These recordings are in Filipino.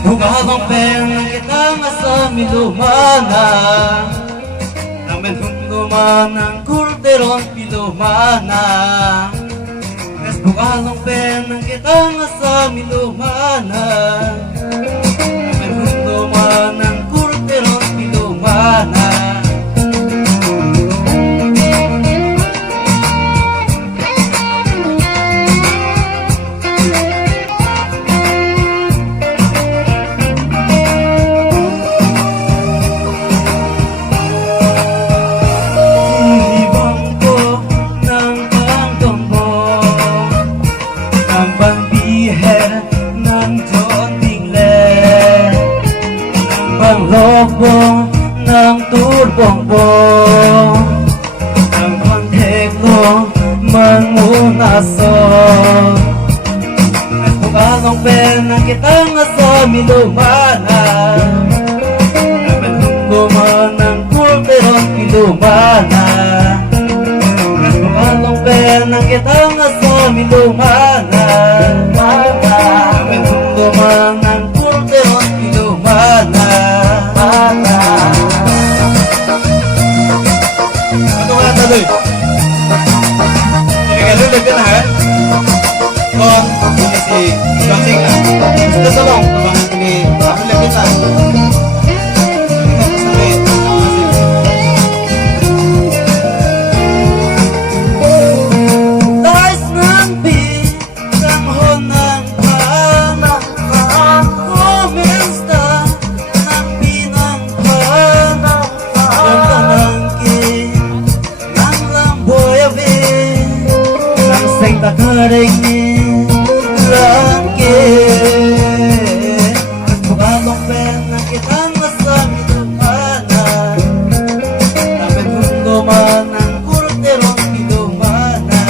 Bukahabang pena kita nga sa milumana Namin hunduman ng kulteron pilumana Bukahabang pena kita nga sa milumana Namin hunduman ng kulteron pilumana Panglobong ng turbong-bong Ang konteklo mangunason At bukanong pena kita nga sa milumana Naman hungguman ng kulteron pilumana At bukanong pena kita nga sa milumana Naman hungguman ng kulteron pilumana Ano nga taloy? Pinagalulag ka na ha? Kung hindi si Jongsing na Ito sa long, nabangan ko ni Apilag kita Dahis ng bisang honang panang Kuminsta ng pinang panang Ang tanangkin ng lamboy abin Nang sa'y takaring ni langkin At bukalong pena kitang masang lumana Dapat hunduman ng kulterong pilumana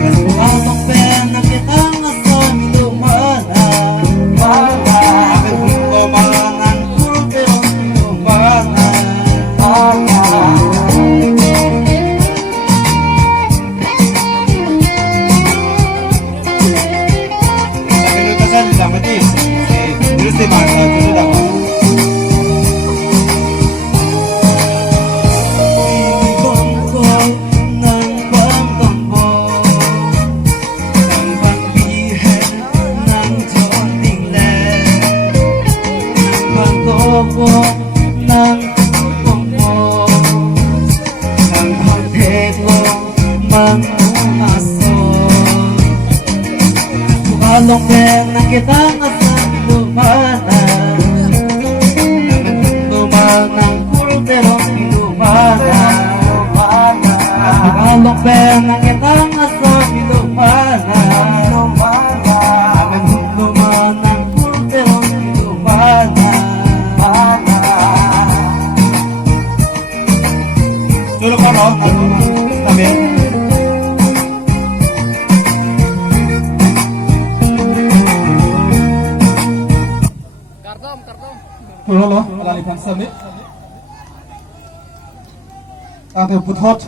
At bukalong pena kitang masang lumana Dapat hunduman ng kulterong pilumana Selamat ni, terus di mana tu dah? Bukalong pena kita nga sa lumana Naman hunduman ng kulterong pilumana Bukalong pena kita nga sa lumana Naman hunduman ng kulterong pilumana Tulog ka no? Sabi? Purolo, alali pan sabi. Ate puthot.